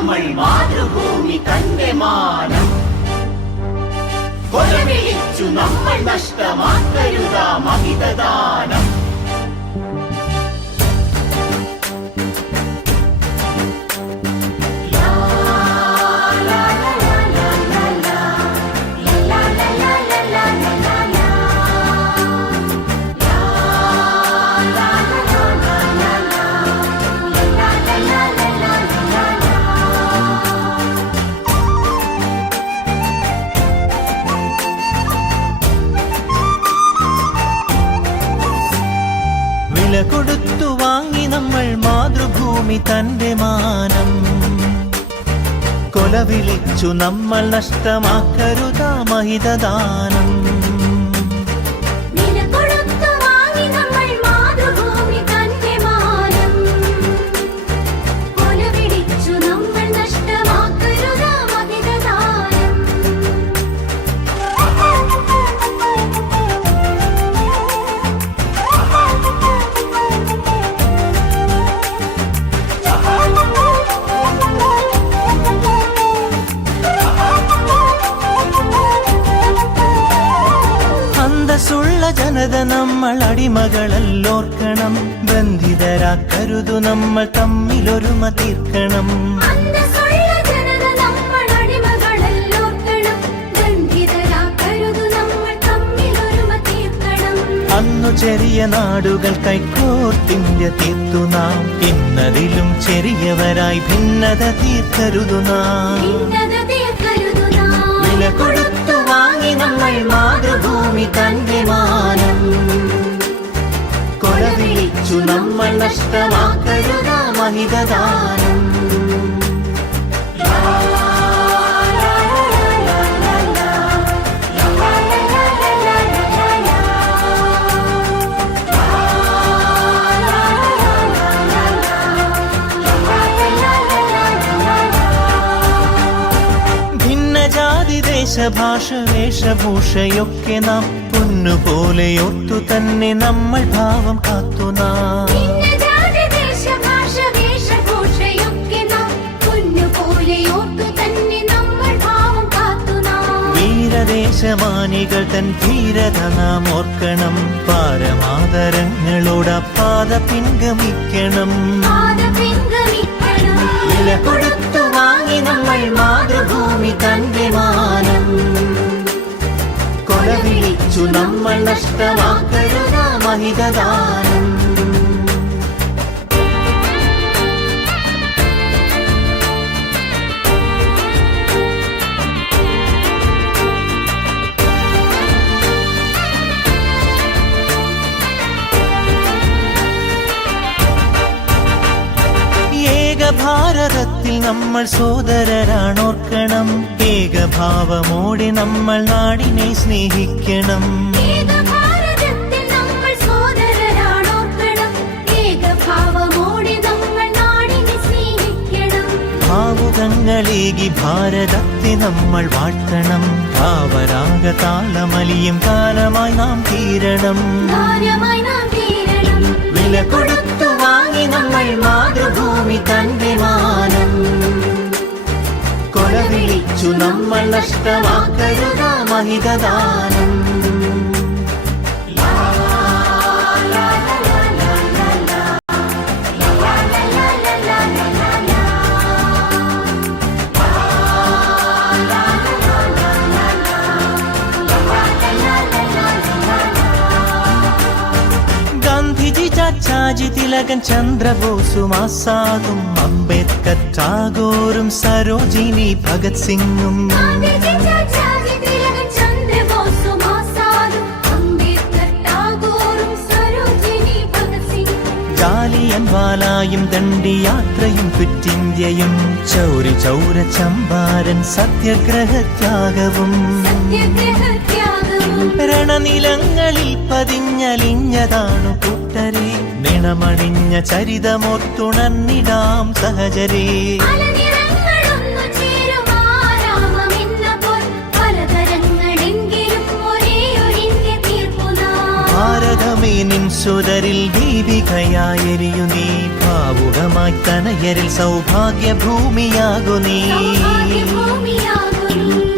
നമ്മൾ മാതൃഭൂമി തന്റെ മാനം കൊലവിളിച്ചു നമ്മൾ നഷ്ടമാക്കരുതാ മഹിതദാനം. വില കൊടുത്തു വാങ്ങി നമ്മൾ മാതൃഭൂമി തന്റെ മാനം കൊലവിളിച്ചു നമ്മൾ നഷ്ടമാക്കരുതാ മഹിതദാനം. അന്തസ്സുള്ള ജനത നമ്മൾ അടിമകളല്ലോർക്കണം, ബന്ധിതരാക്കരുതു നമ്മൾ തമ്മിലൊരുമ തീർക്കണം. അന്നു ചെറിയ നാടുകൾ കൈക്കോർത്തിന്ത്യ തീർത്തു നാം, ഇന്നതിലും ചെറിയവരായി ഭിന്നത തീർക്കരുതു നാം. വില കൊടുത്തു വാങ്ങി നമ്മൾ മാതൃഭൂമി തന്റെ മാനം കൊലവിളിച്ചു നമ്മൾ നഷ്ടമാക്കരുതാ മഹിതദാനം. ദേശഭാഷ വേഷഭൂഷയൊക്കെ നാം പൊന്നുപോലെ ഓർത്തു തന്നെ നമ്മൾ ഭാവം കാത്തു നാം. വീരദേശമാനികൾ തൻ ധീരത നാം ഓർക്കണം, പാരമാദരങ്ങളോട് പാത പിൻഗമിക്കണം. വില കൊടുത്തു വാങ്ങി നമ്മൾ മാതൃഭൂമി തന്റെ മാനം കൊലവിളിച്ചു നമ്മൾ നഷ്ടമാക്കരുതാ മഹിതദാനം. ഭാരതത്തിൽ നമ്മൾ സോദരരാണോർക്കണം, ഏകഭാവമോടെ നമ്മൾ നാടിനെ സ്നേഹിക്കണം. ഭാവുകങ്ങളേകി ഭാരതത്തെ നമ്മൾ വാഴ്ത്തണം, ഭാവരാഗ താളമലിയും കാലമായി നാം തീരണം. വില കൊടുത്തു വാങ്ങി നമ്മൾ മാതൃഭൂമി തന്റെ മാനം കൊലവിളിച്ചു നമ്മൾ നഷ്ടമാക്കരുതാ മഹിതദാനം. ചാച്ചാജി തിലകൻ ചന്ദ്രബോസും ആസാദും അംബേദ്കർ ടാഗോറും സരോജിനി ഭഗത് സിംഗും ജാലിയൻവാലായും ദണ്ഡിയാത്രയും ക്വിറ്റിന്ത്യയും ചൗരി ചൗര ചമ്പാരൻ സത്യാഗ്രഹത്യാഗവും രണനിലങ്ങളിൽ പതിഞ്ഞലിഞ്ഞതാണു കൂട്ടരെ, നിണമണിഞ്ഞ ചരിതമോർത്തുണർന്നിടാം സഹചരേ. ഭാരതമേ നിൻ സുതരിൽ ദീപികയായെരിയു നീ ഭാവുകമായി തനയരിൽ സൗഭാഗ്യഭൂമിയാകു നീ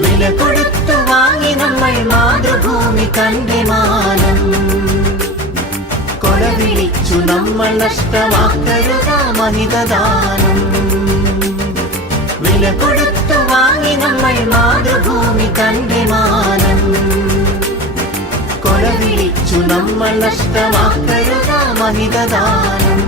വില കൊടുത്തു വാങ്ങി നമ്മൾ മാതൃഭൂമി തന്റെ മാനം കൊലവിളിച്ചു നമ്മൾ നഷ്ടമാക്കരുതാ മഹിതദാനം വില കൊടുത്തു വാങ്ങി നമ്മൾ മാതൃഭൂമി തന്റെ മാനം കൊലവിളിച്ചു നമ്മൾ നഷ്ടമാക്കരുതാ മഹിതദാനം